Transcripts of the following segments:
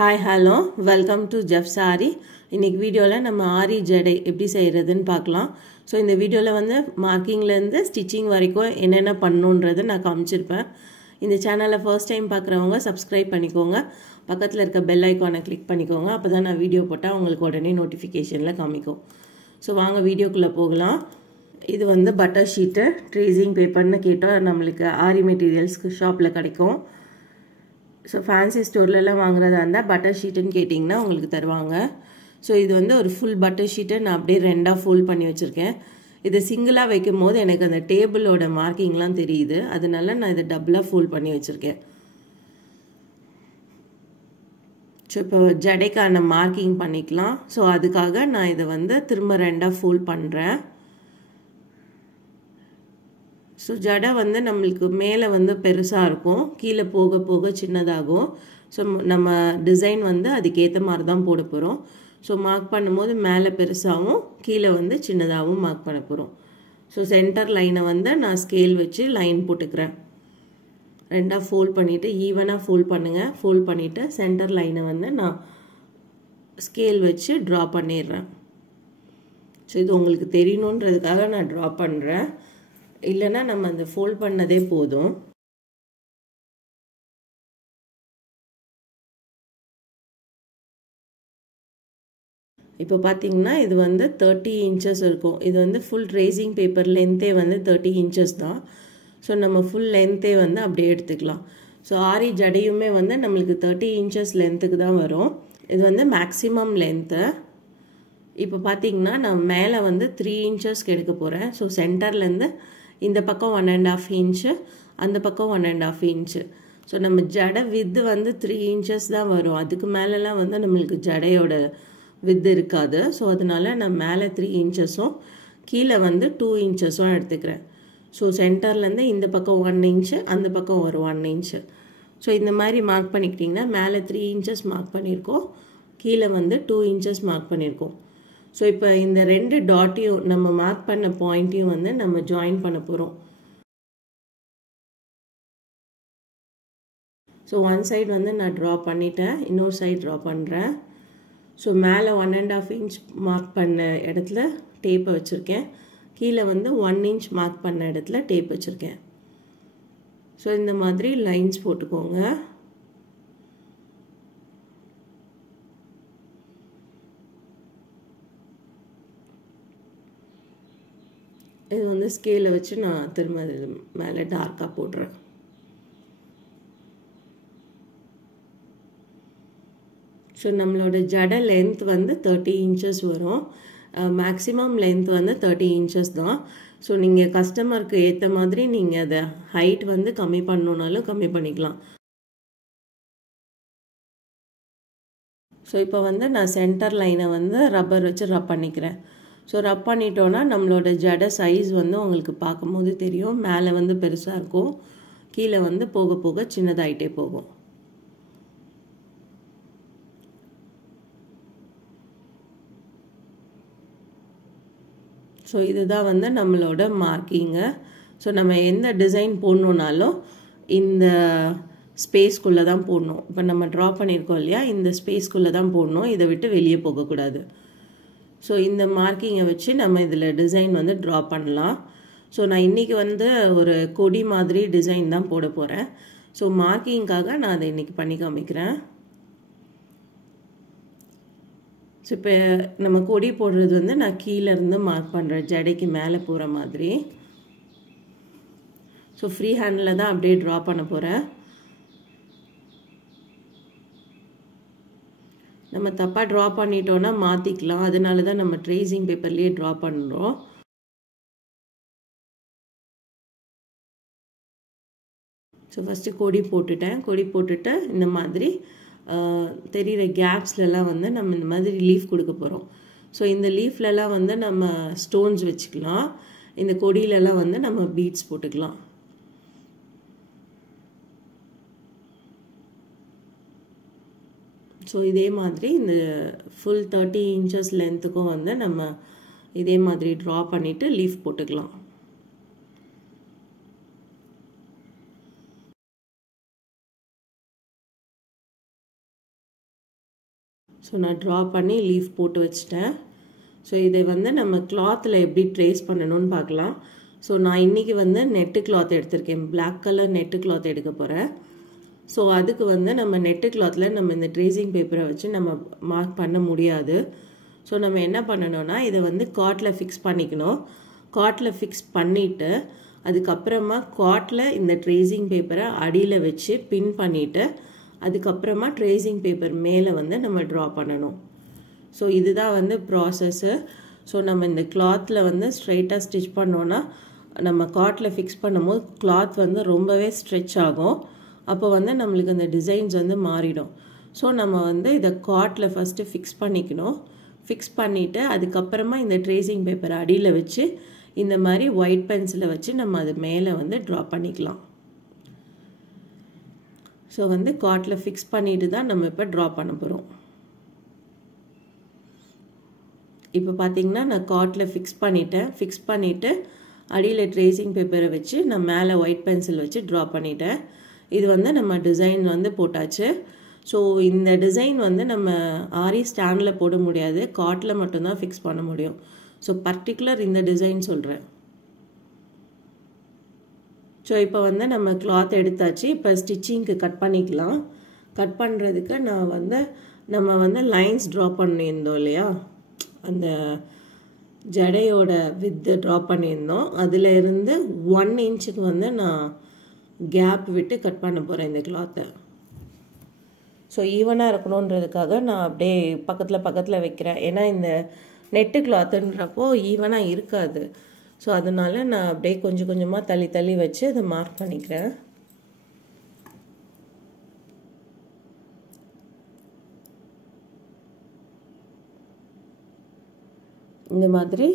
Hi, hello, welcome to JEF'S Aari. இன்னைக்கு வீடியோல நம்ம ஆரி ஜடை எப்படி செய்யறதுன்னு பார்க்கலாம். சோ இந்த வீடியோல வந்து மார்க்கிங்ல இருந்து ஸ்டிச்சிங் வரைக்கும் என்னென்ன பண்ணனும்ன்றதை நான் காமிச்சிருப்பேன். இந்த சேனலை ஃபர்ஸ்ட் டைம் பார்க்கறவங்க சப்ஸ்கிரைப் பண்ணிக்கோங்க. பக்கத்துல இருக்க பெல் ஐகானை கிளிக் பண்ணிக்கோங்க. அப்பதான் நான் வீடியோ போட்டா உங்களுக்கு உடனே நோட்டிஃபிகேஷன்ல காமிக்கும். சோ வாங்க வீடியோக்குள்ள போகலாம். இது வந்து பட்டர் ஷீட் ட்ரேசிங் பேப்பர்னு கேட்டா நமக்கு ஆரி மெட்டீரியல்ஸ் ஷாப்ல கிடைக்கும். So fancy ஸ்டோர்ல வாங்குறதா இருந்தா பட்டர் ஷீட்னு கேட்டிங்கனா உங்களுக்கு தருவாங்க. சோ இது வந்து ஒரு full பட்டர் ஷீட்டை நான் அப்படியே ரெண்டா ஃபோல்ட் பண்ணி வச்சிருக்கேன். இது சிங்கிளா வைக்கும்போது எனக்கு அந்த டேபிளோட மார்க்கிங்லாம் தெரியுது. அதனால நான் இத டபுளா ஃபோல்ட் பண்ணி வச்சிருக்கேன். சோ இப்போ ஜடைக்கான மார்க்கிங் பண்ணிக்கலாம். சோ அதுக்காக நான் இத வந்து திரும்ப ரெண்டா ஃபோல்ட் பண்றேன். சோ ஜடை வந்து நமக்கு மேலே வந்து பெருசா இருக்கும், கீழே போக போக சின்னதாகும். சோ நம்ம டிசைன் வந்து அதுக்கு ஏத்த மாதிரி தான் போட போறோம். சோ மார்க் பண்ணும்போது மேலே பெருசாவும் கீழே வந்து சின்னதாவும் மார்க் பண்ண போறோம். சோ சென்டர் லைனை வந்து நான் ஸ்கேல் வச்சு லைன் போட்டுக்கிறேன். ரெண்டா ஃபோல்ட் பண்ணிட்டு ஈவனா ஃபோல்ட் பண்ணுங்க. ஃபோல்ட் பண்ணிட்டு சென்டர் லைனை வந்து நான் ஸ்கேல் வச்சு டிரா பண்ணிடுறேன். சோ இது உங்களுக்கு தெரியணும்ன்றதுக்காக நான் டிரா பண்றேன். இல்லனா நம்ம அந்த ஃபோல்ட் பண்ணதே போதும். இப்போ பாத்தீங்கன்னா இது வந்து 30 inches இருக்கும். இது வந்து full tracing paper length வந்து 30 inches தான். சோ நம்ம full length வந்து அப்படியே எடுத்துக்கலாம். சோ ஆரி ஜடையுமே வந்து நமக்கு 30 inches lengthக்கு தான் வரும். இது வந்து maximum length. இப்போ பாத்தீங்கன்னா நான் மேலே வந்து 3 inches எடுக்க போறேன். சோ சென்டர்ல இருந்து இந்த பக்கம் 1.5 inch, அந்த பக்கம் 1.5 inch. சோ நம்ம ஜடை width வந்து 3 inches தான் வரும். அதுக்கு மேலலாம் வந்து நமக்கு ஜடையோட width இருக்காது. சோ அதனால நான் மேலே 3 inchஸும் கீழே வந்து 2 inchஸும் எடுத்துக்கிறேன். சோ சென்டர்ல இருந்து இந்த பக்கம் 1 inch, அந்த பக்கம் ஒரு 1 inch. சோ இந்த மாதிரி மார்க் பண்ணிக்கிட்டீங்கன்னா மேலே 3 inches மார்க் பண்ணியிருக்கோம், கீழே வந்து 2 inches மார்க் பண்ணியிருக்கோம். சோ இப்போ இந்த ரெண்டு டாட்டையும் நம்ம மார்க் பண்ண பாயிண்ட்டையும் வந்து நம்ம ஜாயின் பண்ண போறோம். சோ ஒன் சைடு வந்து நான் டிரா பண்ணிட்டேன், இன்னொரு சைடு டிரா பண்றேன். சோ மேலே 1.5 inch மார்க் பண்ண இடத்துல டேப் வச்சிருக்கேன், கீழே வந்து 1 inch மார்க் பண்ண இடத்துல டேப் வச்சிருக்கேன். சோ இந்த மாதிரி லைன்ஸ் போட்டுக்கோங்க. இது வந்து ஸ்கேல வச்சு நான் திரும்ப மேலே டார்க்கா போடுறேன். ஸோ நம்மளோட ஜடை லென்த் வந்து 30 inches வரும். மேக்ஸிமம் லென்த் வந்து 30 inches தான். ஸோ நீங்கள் கஸ்டமருக்கு ஏற்ற மாதிரி நீங்கள் அதை ஹைட் வந்து கம்மி பண்ணணுன்னாலும் கம்மி பண்ணிக்கலாம். ஸோ இப்போ வந்து நான் சென்டர் லைனை வந்து ரப்பர் வச்சு ரப் பண்ணிக்கிறேன். ஸோ ரப் பண்ணிட்டோன்னா நம்மளோட ஜடை சைஸ் வந்து உங்களுக்கு பார்க்கும்போது தெரியும். மேலே வந்து பெருசாக இருக்கும், கீழே வந்து போக போக சின்னதாயிட்டே போகும். ஸோ இதுதான் வந்து நம்மளோட மார்க்கிங்கு. ஸோ நம்ம எந்த டிசைன் போடணுன்னாலும் இந்த ஸ்பேஸ்க்குள்ளே தான் போடணும். இப்போ நம்ம ட்ரா பண்ணியிருக்கோம் இல்லையா, இந்த ஸ்பேஸ்க்குள்ளே தான் போடணும், இதை விட்டு வெளியே போகக்கூடாது. ஸோ இந்த மார்க்கிங்கை வச்சு நம்ம இதில் டிசைன் வந்து ட்ரா பண்ணலாம். ஸோ நான் இன்றைக்கி வந்து ஒரு கொடி மாதிரி டிசைன் தான் போட போகிறேன். ஸோ மார்க்கிங்காக நான் அதை இன்றைக்கி பண்ணி காமிக்கிறேன். ஸோ இப்போ நம்ம கொடி போடுறது வந்து நான் கீழேருந்து மார்க் பண்ணுறேன், ஜடைக்கு மேலே போகிற மாதிரி. ஸோ ஃப்ரீ ஹேண்டில் தான் அப்படியே ட்ரா பண்ண போகிறேன். நம்ம தப்பாக ட்ரா பண்ணிட்டோன்னா மாற்றிக்கலாம். அதனால தான் நம்ம ட்ரேசிங் பேப்பர்லேயே ட்ரா பண்ணுறோம். ஸோ ஃபஸ்ட்டு கொடி போட்டுட்டேன். கொடி போட்டுட்டு இந்த மாதிரி தெரிகிற கேப்ஸ்லலாம் வந்து நம்ம இந்த மாதிரி லீஃப் கொடுக்க போகிறோம். ஸோ இந்த லீஃப்லலாம் வந்து நம்ம ஸ்டோன்ஸ் வச்சுக்கலாம், இந்த கொடியிலலாம் வந்து நம்ம பீட்ஸ் போட்டுக்கலாம். ஸோ இதே மாதிரி இந்த ஃபுல் 30 inches லென்த்துக்கும் வந்து நம்ம இதே மாதிரி ட்ரா பண்ணிவிட்டு லீஃப் போட்டுக்கலாம். ஸோ நான் ட்ரா பண்ணி லீஃப் போட்டு வச்சிட்டேன். ஸோ இதை வந்து நம்ம கிளாத்தில் எப்படி ட்ரேஸ் பண்ணணும்னு பார்க்கலாம். ஸோ நான் இன்றைக்கி வந்து நெட்டு கிளாத் எடுத்திருக்கேன். பிளாக் கலர் நெட்டு கிளாத் எடுக்க போகிறேன். ஸோ அதுக்கு வந்து நம்ம நெட்டு கிளாத்தில் நம்ம இந்த ட்ரேசிங் பேப்பரை வச்சு நம்ம மார்க் பண்ண முடியாது. ஸோ நம்ம என்ன பண்ணணும்னா இதை வந்து காட்டில் ஃபிக்ஸ் பண்ணிக்கணும். காட்டில் ஃபிக்ஸ் பண்ணிவிட்டு அதுக்கப்புறமா காட்டில் இந்த ட்ரேசிங் பேப்பரை அடியில் வச்சு பின் பண்ணிவிட்டு அதுக்கப்புறமா ட்ரேசிங் பேப்பர் மேலே வந்து நம்ம ட்ரா பண்ணணும். ஸோ இதுதான் வந்து ப்ராசஸ்ஸு. ஸோ நம்ம இந்த கிளாத்தில் வந்து ஸ்ட்ரைட்டாக ஸ்டிச் பண்ணோன்னா நம்ம காட்டில் ஃபிக்ஸ் பண்ணும்போது கிளாத் வந்து ரொம்பவே ஸ்ட்ரெச் ஆகும். அப்போ வந்து நம்மளுக்கு இந்த டிசைன்ஸ் வந்து மாறிடும். ஸோ நம்ம வந்து இதை காட்டில் ஃபஸ்ட்டு ஃபிக்ஸ் பண்ணிக்கணும். ஃபிக்ஸ் பண்ணிவிட்டு அதுக்கப்புறமா இந்த ட்ரேசிங் பேப்பரை அடியில் வச்சு இந்த மாதிரி ஒயிட் பென்சிலை வச்சு நம்ம அது மேலே வந்து ட்ரா பண்ணிக்கலாம். ஸோ வந்து காட்டில் ஃபிக்ஸ் பண்ணிட்டு தான் நம்ம இப்போ ட்ரா பண்ண போகிறோம். இப்போ பார்த்தீங்கன்னா நான் காட்டில் ஃபிக்ஸ் பண்ணிட்டேன். ஃபிக்ஸ் பண்ணிவிட்டு அடியில் ட்ரேசிங் பேப்பரை வச்சு நான் மேலே ஒயிட் பென்சில் வச்சு ட்ரா பண்ணிட்டேன். இது வந்து நம்ம டிசைன் வந்து போட்டாச்சு. ஸோ இந்த டிசைன் வந்து நம்ம ஆரி ஸ்டாண்டில் போட முடியாது, காட்டில் மட்டும்தான் ஃபிக்ஸ் பண்ண முடியும். ஸோ பர்டிகுலர் இந்த டிசைன் சொல்கிறேன். ஸோ இப்போ வந்து நம்ம கிளாத் எடுத்தாச்சு. இப்போ ஸ்டிச்சிங்க்கு கட் பண்ணிக்கலாம். கட் பண்ணுறதுக்கு நம்ம வந்து லைன்ஸ் ட்ரா பண்ணியிருந்தோம் இல்லையா, அந்த ஜடையோட வித்து ட்ரா பண்ணியிருந்தோம். அதில் இருந்து 1 இன்ச்சுக்கு வந்து நான் கேப் விட்டு கட் பண்ண போகிறேன் இந்த கிளாத்தை. ஸோ ஈவனாக இருக்கணுன்றதுக்காக நான் அப்படியே பக்கத்தில் வைக்கிறேன். ஏன்னா இந்த நெட்டு கிளாத்துன்றப்போ ஈவனாக இருக்காது. ஸோ அதனால நான் அப்படியே கொஞ்சம் கொஞ்சமாக தள்ளி வச்சு அதை மார்க் பண்ணிக்கிறேன். இந்த மாதிரி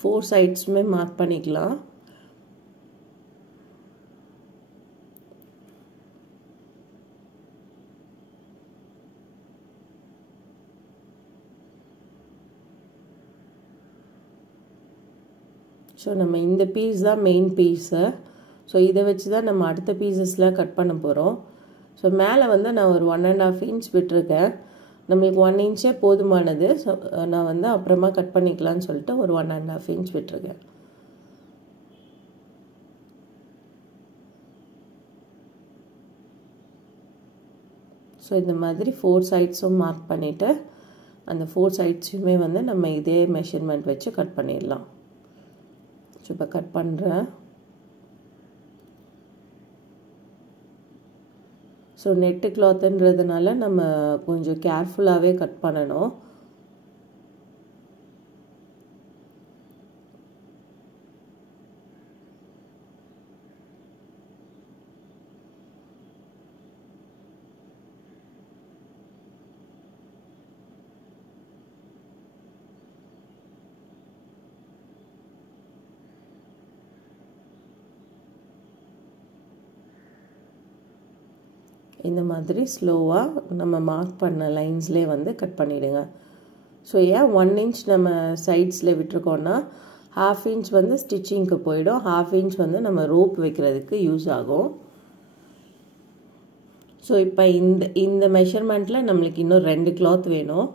4 சைட்ஸுமே மார்க் பண்ணிக்கலாம். ஸோ நம்ம இந்த பீஸ் தான் மெயின் பீஸு. ஸோ இதை வச்சு தான் நம்ம அடுத்த பீசஸ்லாம் கட் பண்ண போகிறோம். ஸோ மேலே வந்து நான் ஒரு 1.5 இன்ச் விட்டுருக்கேன். நம்மளுக்கு 1 இன்ச்சே போதுமானது. ஸோ நான் வந்து அப்புறமா கட் பண்ணிக்கலான்னு சொல்லிட்டு ஒரு 1.5 இன்ச் விட்டுருக்கேன். ஸோ இந்த மாதிரி 4 சைட்ஸும் மார்க் பண்ணிவிட்டு அந்த 4 சைட்ஸுமே வந்து நம்ம இதே மெஷர்மெண்ட் வச்சு கட் பண்ணிடலாம். ஸோ இப்போ கட் பண்ணுறேன். ஸோ நெட்டு கிளாத்துன்றதுனால நம்ம கொஞ்சம் கேர்ஃபுல்லாகவே கட் பண்ணணும். இந்த மாதிரி ஸ்லோவாக நம்ம மார்க் பண்ண லைன்ஸ்லேயே வந்து கட் பண்ணிவிடுங்க. ஸோ ஏன் 1 இன்ச் நம்ம சைட்ஸில் விட்டுருக்கோன்னா 1/2 இன்ச் வந்து ஸ்டிச்சிங்க்கு போயிடும், 1/2 இன்ச் வந்து நம்ம ரோப் வைக்கிறதுக்கு யூஸ் ஆகும். ஸோ இப்போ இந்த மெஷர்மெண்ட்டில் நம்மளுக்கு இன்னும் 2 கிளாத் வேணும்.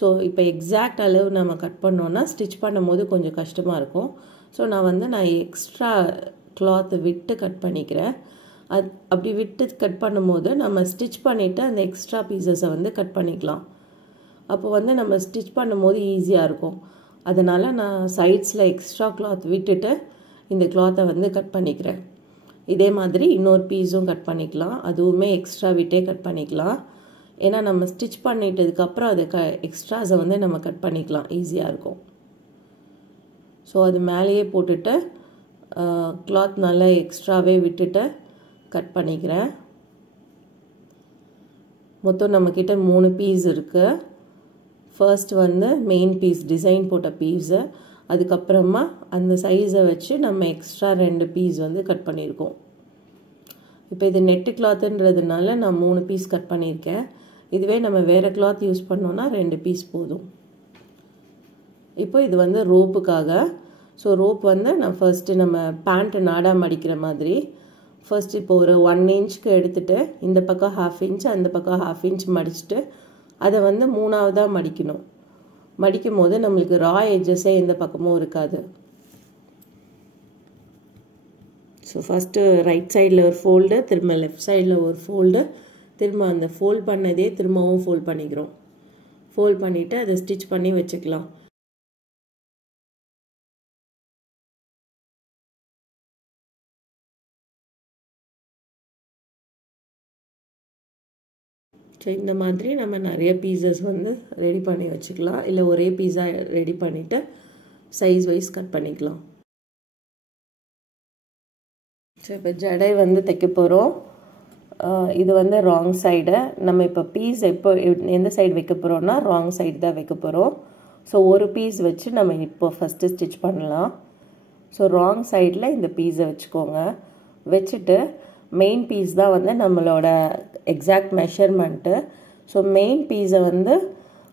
ஸோ இப்போ எக்ஸாக்ட் அளவு நம்ம கட் பண்ணோன்னா ஸ்டிச் பண்ணும்போது கொஞ்சம் கஷ்டமாக இருக்கும். ஸோ நான் எக்ஸ்ட்ரா கிளாத்தை விட்டு கட் பண்ணிக்கிறேன். அப்படி விட்டு கட் பண்ணும்போது நம்ம ஸ்டிச் பண்ணிவிட்டு அந்த எக்ஸ்ட்ரா பீசஸை வந்து கட் பண்ணிக்கலாம். அப்போ வந்து நம்ம ஸ்டிச் பண்ணும்போது ஈஸியாக இருக்கும். அதனால் நான் சைட்ஸில் எக்ஸ்ட்ரா கிளாத் விட்டுட்டு இந்த கிளாத்தை வந்து கட் பண்ணிக்கிறேன். இதே மாதிரி இன்னொரு பீஸும் கட் பண்ணிக்கலாம். அதுவுமே எக்ஸ்ட்ரா விட்டே கட் பண்ணிக்கலாம். ஏன்னா நம்ம ஸ்டிச் பண்ணிட்டதுக்கப்புறம் அது எக்ஸ்ட்ராஸை வந்து நம்ம கட் பண்ணிக்கலாம், ஈஸியாக இருக்கும். ஸோ அது மேலேயே போட்டுட்டு கிளாத் நல்லா எக்ஸ்ட்ராவே விட்டுட்டு கட் பண்ணிக்கிறேன். மொத்தம் நம்மக்கிட்ட 3 பீஸ் இருக்குது. ஃபர்ஸ்ட் வந்து மெயின் பீஸ் டிசைன் போட்ட பீஸு, அதுக்கப்புறமா அந்த சைஸை வச்சு நம்ம எக்ஸ்ட்ரா 2 பீஸ் வந்து கட் பண்ணியிருக்கோம். இப்போ இது நெட்டு கிளாத்துன்றதுனால நான் 3 பீஸ் கட் பண்ணியிருக்கேன். இதுவே நம்ம வேறு கிளாத் யூஸ் பண்ணோன்னா 2 பீஸ் போதும். இப்போ இது வந்து ரோப்புக்காக. ஸோ ரோப் வந்து நான் ஃபர்ஸ்ட்டு நம்ம பேண்ட்டு நாடாக மடிக்கிற மாதிரி ஃபர்ஸ்ட் இப்போ ஒரு 1 இன்ச்சுக்கு எடுத்துகிட்டு இந்த பக்கம் 1/2 இன்ச் அந்த பக்கம் 1/2 இன்ச் மடிச்சுட்டு அதை வந்து மூணாவதாக மடிக்கணும். மடிக்கும் போது நம்மளுக்கு ரா எட்ஜஸே எந்த பக்கமும் இருக்காது. ஸோ ஃபஸ்ட்டு ரைட் சைடில் ஒரு ஃபோல்டு, திரும்ப லெஃப்ட் சைடில் ஒரு ஃபோல்டு, திரும்ப அந்த ஃபோல்ட் பண்ணதே திரும்பவும் ஃபோல்ட் பண்ணிக்கிறோம். ஃபோல்ட் பண்ணிவிட்டு அதை ஸ்டிச் பண்ணி வச்சுக்கலாம். ஸோ இந்த மாதிரி நம்ம நிறைய பீசஸ் வந்து ரெடி பண்ணி வச்சுக்கலாம். இல்லை ஒரே பீஸா ரெடி பண்ணிவிட்டு சைஸ் வைஸ் கட் பண்ணிக்கலாம். ஸோ இப்போ ஜடை வந்து தைக்க போகிறோம். இது வந்து ராங் சைடு. நம்ம இப்போ பீஸ் எப்போ எந்த சைடு வைக்க போகிறோம்னா ராங் சைடு தான் வைக்க போகிறோம். ஸோ ஒரு பீஸ் வச்சு நம்ம இப்போ ஃபஸ்ட்டு ஸ்டிச் பண்ணலாம். ஸோ ராங் சைடில் இந்த பீஸை வச்சுக்கோங்க. வச்சுட்டு மெயின் பீஸ் தான் வந்து நம்மளோட எக்ஸாக்ட் மெஷர்மெண்ட்டு. ஸோ மெயின் பீஸை வந்து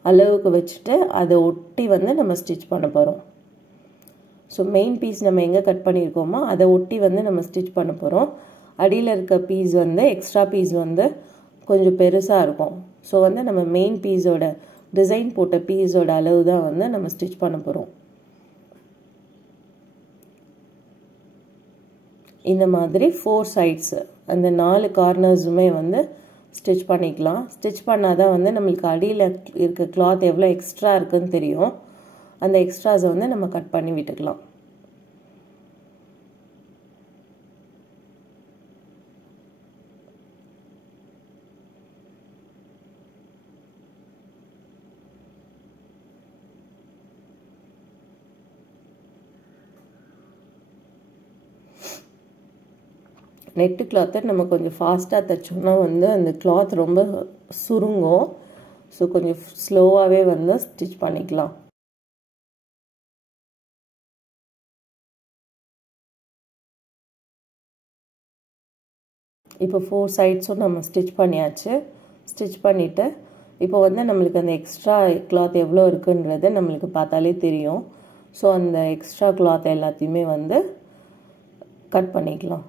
அளவுக்கு வச்சுட்டு அதை ஒட்டி வந்து நம்ம ஸ்டிச் பண்ண போகிறோம். ஸோ மெயின் பீஸ் நம்ம எங்கே கட் பண்ணியிருக்கோமோ அதை ஒட்டி வந்து நம்ம ஸ்டிச் பண்ண போகிறோம். அடியில் இருக்க பீஸ் வந்து எக்ஸ்ட்ரா பீஸ் வந்து கொஞ்சம் பெருசாக இருக்கும். ஸோ வந்து நம்ம மெயின் பீஸோட டிசைன் போட்ட பீஸோட அளவு தான் வந்து நம்ம ஸ்டிச் பண்ண போகிறோம். இந்த மாதிரி 4 சைட்ஸ் அந்த 4 கார்னர்ஸுமே வந்து ஸ்டிச் பண்ணிக்கலாம். ஸ்டிச் பண்ணால் தான் வந்து நம்மளுக்கு அடியில் இருக்க கிளாத் எவ்வளோ எக்ஸ்ட்ரா இருக்குதுன்னு தெரியும். அந்த எக்ஸ்ட்ராஸை வந்து நம்ம கட் பண்ணி விட்டுக்கலாம். நெட்டு கிளாத்தை நம்ம கொஞ்சம் ஃபாஸ்ட்டாக தைச்சோம்னா வந்து அந்த கிளாத் ரொம்ப சுருங்கும். ஸோ கொஞ்சம் ஸ்லோவாகவே வந்து ஸ்டிச் பண்ணிக்கலாம். இப்போ 4 சைட்ஸும் நம்ம ஸ்டிச் பண்ணியாச்சு. ஸ்டிச் பண்ணிவிட்டு இப்போ வந்து நம்மளுக்கு அந்த எக்ஸ்ட்ரா கிளாத் எவ்வளோ இருக்குன்றது நம்மளுக்கு பார்த்தாலே தெரியும். ஸோ அந்த எக்ஸ்ட்ரா கிளாத் எல்லாத்தையுமே வந்து கட் பண்ணிக்கலாம்.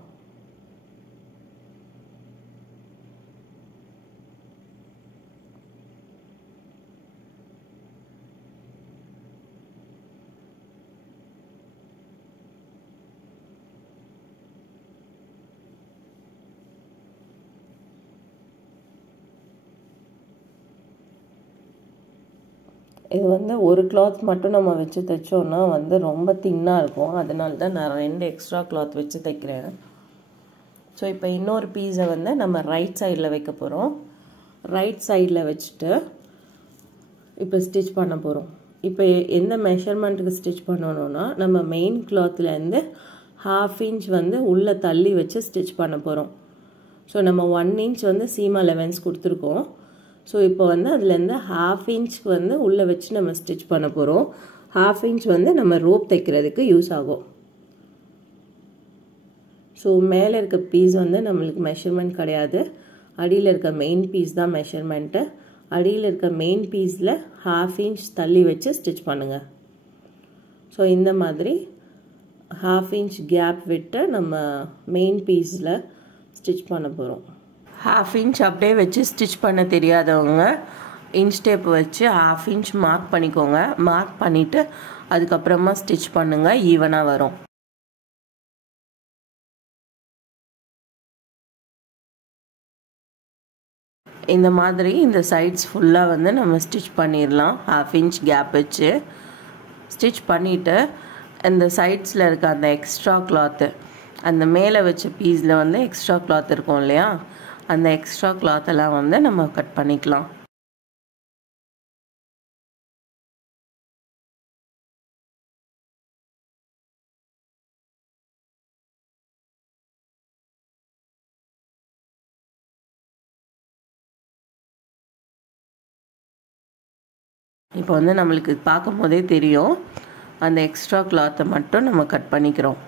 இது வந்து ஒரு கிளாத் மட்டும் நம்ம வச்சு தைச்சோன்னா வந்து ரொம்ப தின்னாக இருக்கும். அதனால தான் நான் 2 எக்ஸ்ட்ரா கிளாத் வச்சு தைக்கிறேன். ஸோ இப்போ இன்னொரு பீஸை வந்து நம்ம ரைட் சைடில் வைக்க போகிறோம். ரைட் சைடில் வச்சுட்டு இப்போ ஸ்டிச் பண்ண போகிறோம். இப்போ எந்த மெஷர்மெண்ட்டுக்கு ஸ்டிச் பண்ணணும்னா நம்ம மெயின் கிளாத்லேருந்து 1/2 இன்ச் வந்து உள்ளே தள்ளி வச்சு ஸ்டிச் பண்ண போகிறோம். ஸோ நம்ம 1 இன்ச் வந்து சீம் அலவன்ஸ் கொடுத்துருக்கோம். ஸோ இப்போ வந்து அதுலேருந்து 1/2 இன்ச்சுக்கு வந்து உள்ளே வச்சு நம்ம ஸ்டிச் பண்ண போகிறோம். 1/2 இன்ச் வந்து நம்ம ரோப் தைக்கிறதுக்கு யூஸ் ஆகும். ஸோ மேலே இருக்க பீஸ் வந்து நம்மளுக்கு மெஷர்மெண்ட் கிடையாது. அடியில் இருக்க மெயின் பீஸ் தான் மெஷர்மெண்ட்டு. அடியில் இருக்க மெயின் பீஸில் 1/2 இன்ச் தள்ளி வச்சு ஸ்டிச் பண்ணுங்கள். ஸோ இந்த மாதிரி 1/2 இன்ச் கேப் விட்டு நம்ம மெயின் பீஸில் ஸ்டிச் பண்ண போகிறோம். 1/2 இன்ச் அப்படியே வச்சு ஸ்டிச் பண்ண தெரியாதவங்க இன்ச் டேப் வச்சு 1/2 இன்ச் மார்க் பண்ணிக்கோங்க. மார்க் பண்ணிவிட்டு அதுக்கப்புறமா ஸ்டிச் பண்ணுங்கள். ஈவனாக வரும். இந்த மாதிரி இந்த சைட்ஸ் ஃபுல்லாக வந்து நம்ம ஸ்டிச் பண்ணிடலாம். 1/2 இன்ச் கேப் வச்சு ஸ்டிச் பண்ணிவிட்டு இந்த சைட்ஸில் இருக்க அந்த எக்ஸ்ட்ரா கிளாத்து அந்த மேலே வச்ச பீஸில் வந்து எக்ஸ்ட்ரா கிளாத் இருக்கும் இல்லையா, அந்த எக்ஸ்ட்ரா கிளாத்தெல்லாம் வந்து நம்ம கட் பண்ணிக்கலாம். இப்போ வந்து நம்மளுக்கு பார்க்கும் போதே தெரியும் அந்த எக்ஸ்ட்ரா கிளாத்தை மட்டும் நம்ம கட் பண்ணிக்கிறோம்.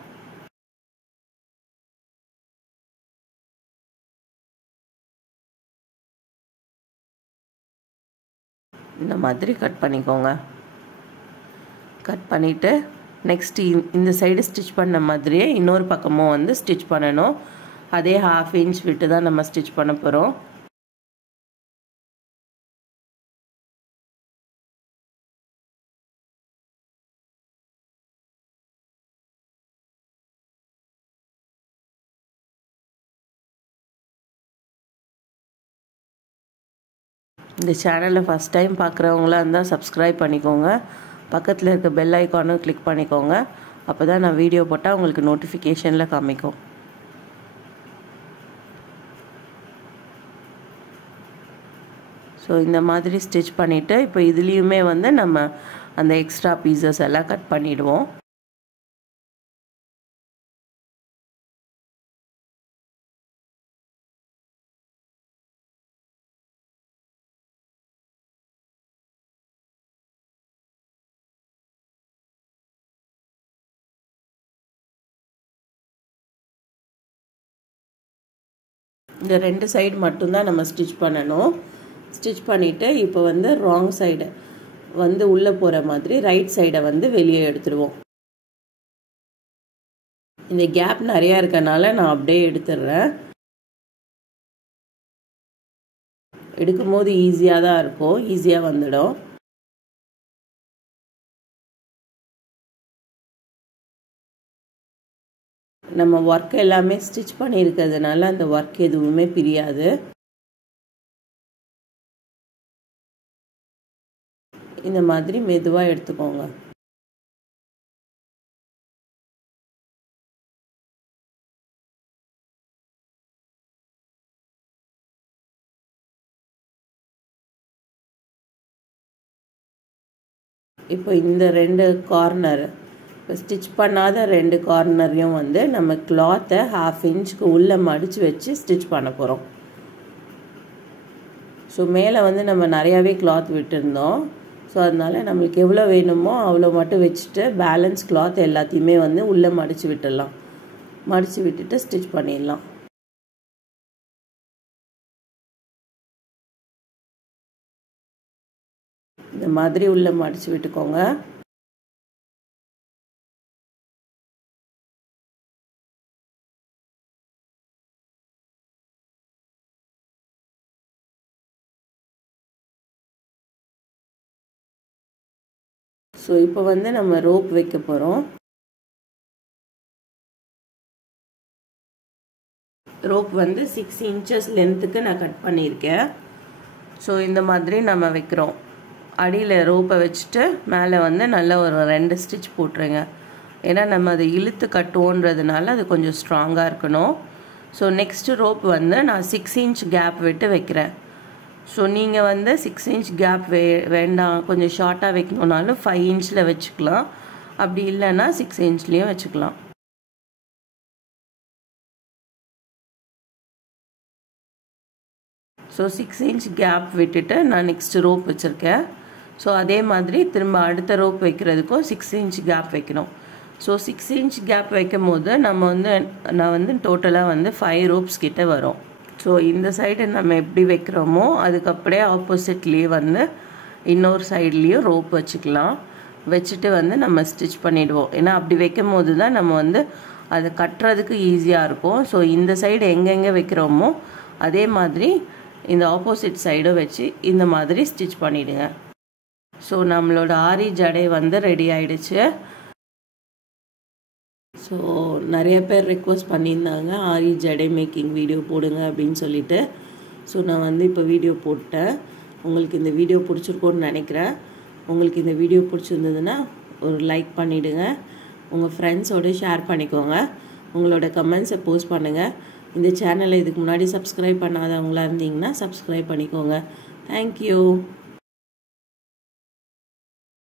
இந்த மாதிரி கட் பண்ணிக்கோங்க. கட் பண்ணிவிட்டு நெக்ஸ்ட் இந்த சைடு ஸ்டிச் பண்ண மாதிரியே இன்னொரு பக்கமும் வந்து ஸ்டிச் பண்ணணும். அதே 1/2 இன்ச் விட்டு தான் நம்ம ஸ்டிச் பண்ண போகிறோம். இந்த சேனலை ஃபஸ்ட் டைம் பார்க்குறவங்களா இருந்தால் சப்ஸ்கிரைப் பண்ணிக்கோங்க. பக்கத்தில் இருக்க பெல் ஐக்கானும் கிளிக் பண்ணிக்கோங்க. அப்போ தான் நான் வீடியோ போட்டால் உங்களுக்கு நோட்டிஃபிகேஷனில் காமிக்கும். ஸோ இந்த மாதிரி ஸ்டிச் பண்ணிவிட்டு இப்போ இதுலேயுமே வந்து நம்ம அந்த எக்ஸ்ட்ரா பீசஸ் எல்லாம் கட் பண்ணிவிடுவோம். இந்த 2 சைடு மட்டும்தான் நம்ம ஸ்டிச் பண்ணணும். ஸ்டிச் பண்ணிவிட்டு இப்போ வந்து ராங் சைடு வந்து உள்ளே போகிற மாதிரி ரைட் சைடை வந்து வெளியே எடுத்துடுவோம். இந்த கேப் நிறையா இருக்கனால நான் அப்படியே எடுத்துடுறேன். எடுக்கும்போது ஈஸியாக தான் இருக்கும், ஈஸியாக வந்துடும். நம்ம ஒர்க் எல்லாமே ஸ்டிச் பண்ணியிருக்கிறதுனால அந்த ஒர்க் எதுவுமே பிரியாது. இந்த மாதிரி மெதுவாக எடுத்துக்கோங்க. இப்போ இந்த 2 கார்னர், இப்போ ஸ்டிச் பண்ணாத 2 கார்னரையும் வந்து நம்ம கிளாத்தை 1/2 இன்ச்சுக்கு உள்ளே மடித்து வச்சு ஸ்டிச் பண்ண போகிறோம். ஸோ மேலே வந்து நம்ம நிறையாவே கிளாத் விட்டுருந்தோம். ஸோ அதனால் நம்மளுக்கு எவ்வளோ வேணுமோ அவ்வளோ மட்டும் வச்சுட்டு பேலன்ஸ் கிளாத் எல்லாத்தையுமே வந்து உள்ளே மடித்து விட்டுடலாம். மடித்து விட்டுட்டு ஸ்டிச் பண்ணிடலாம். இந்த மாதிரி உள்ளே மடித்து விட்டுக்கோங்க. ஸோ இப்போ வந்து நம்ம ரோப் வைக்க போகிறோம். ரோப் வந்து 6 இன்ச்சஸ் லென்த்துக்கு நான் கட் பண்ணியிருக்கேன். ஸோ இந்த மாதிரி நம்ம வைக்கிறோம். அடியில் ரோப்பை வச்சுட்டு மேலே வந்து நல்ல ஒரு 2 ஸ்டிச் போட்டுருங்க. ஏன்னா நம்ம அதை இழுத்து கட்டுவோன்றதுனால அது கொஞ்சம் ஸ்ட்ராங்காக இருக்கணும். ஸோ நெக்ஸ்ட்டு ரோப் வந்து நான் 6 இன்ச் கேப் விட்டு வைக்கிறேன். ஸோ நீங்கள் வந்து 6 இன்ச் கேப் வேண்டாம், கொஞ்சம் ஷார்ட்டாக வைக்கணுன்னாலும் 5 இன்ச்சில் வச்சுக்கலாம். அப்படி இல்லைன்னா 6 இன்ச்லேயும் வச்சுக்கலாம். ஸோ 6 இன்ச் கேப் விட்டுட்டு நான் நெக்ஸ்ட்டு ரோப் வச்சுருக்கேன். ஸோ அதே மாதிரி திரும்ப அடுத்த ரோப் வைக்கிறதுக்கும் 6 இன்ச் கேப் வைக்கணும். ஸோ 6 இன்ச் கேப் வைக்கும் போது நான் வந்து டோட்டலாக வந்து 5 ரோப்ஸ் கிட்ட வரும். ஸோ இந்த சைடு நம்ம எப்படி வைக்கிறோமோ அதுக்கு அப்படியே ஆப்போசிட்லேயே வந்து இன்னொரு சைட்லேயும் ரோப் வச்சுக்கலாம். வச்சுட்டு வந்து நம்ம ஸ்டிச் பண்ணிவிடுவோம். ஏன்னா அப்படி வைக்கும் போது தான் நம்ம வந்து அதை கட்டுறதுக்கு ஈஸியாக இருக்கும். ஸோ இந்த சைடு எங்கெங்கே வைக்கிறோமோ அதே மாதிரி இந்த ஆப்போசிட் சைடும் வச்சு இந்த மாதிரி ஸ்டிச் பண்ணிவிடுங்க. ஸோ நம்மளோட ஆரி ஜடை வந்து ரெடி ஆகிடுச்சு. ஸோ நிறைய பேர் ரெக்வஸ்ட் பண்ணியிருந்தாங்க ஆரி ஜடை மேக்கிங் வீடியோ போடுங்க அப்படின்னு சொல்லிட்டு. ஸோ நான் வந்து இப்போ வீடியோ போட்டேன். உங்களுக்கு இந்த வீடியோ பிடிச்சிருக்கோன்னு நினைக்கிறேன். உங்களுக்கு இந்த வீடியோ பிடிச்சிருந்ததுன்னா ஒரு லைக் பண்ணிவிடுங்க. உங்கள் ஃப்ரெண்ட்ஸோடு ஷேர் பண்ணிக்கோங்க. உங்களோட கமெண்ட்ஸை போஸ்ட் பண்ணுங்கள். இந்த சேனலை இதுக்கு முன்னாடி சப்ஸ்கிரைப் பண்ணாதவங்களா இருந்தீங்கன்னா சப்ஸ்கிரைப் பண்ணிக்கோங்க. தேங்க்யூ.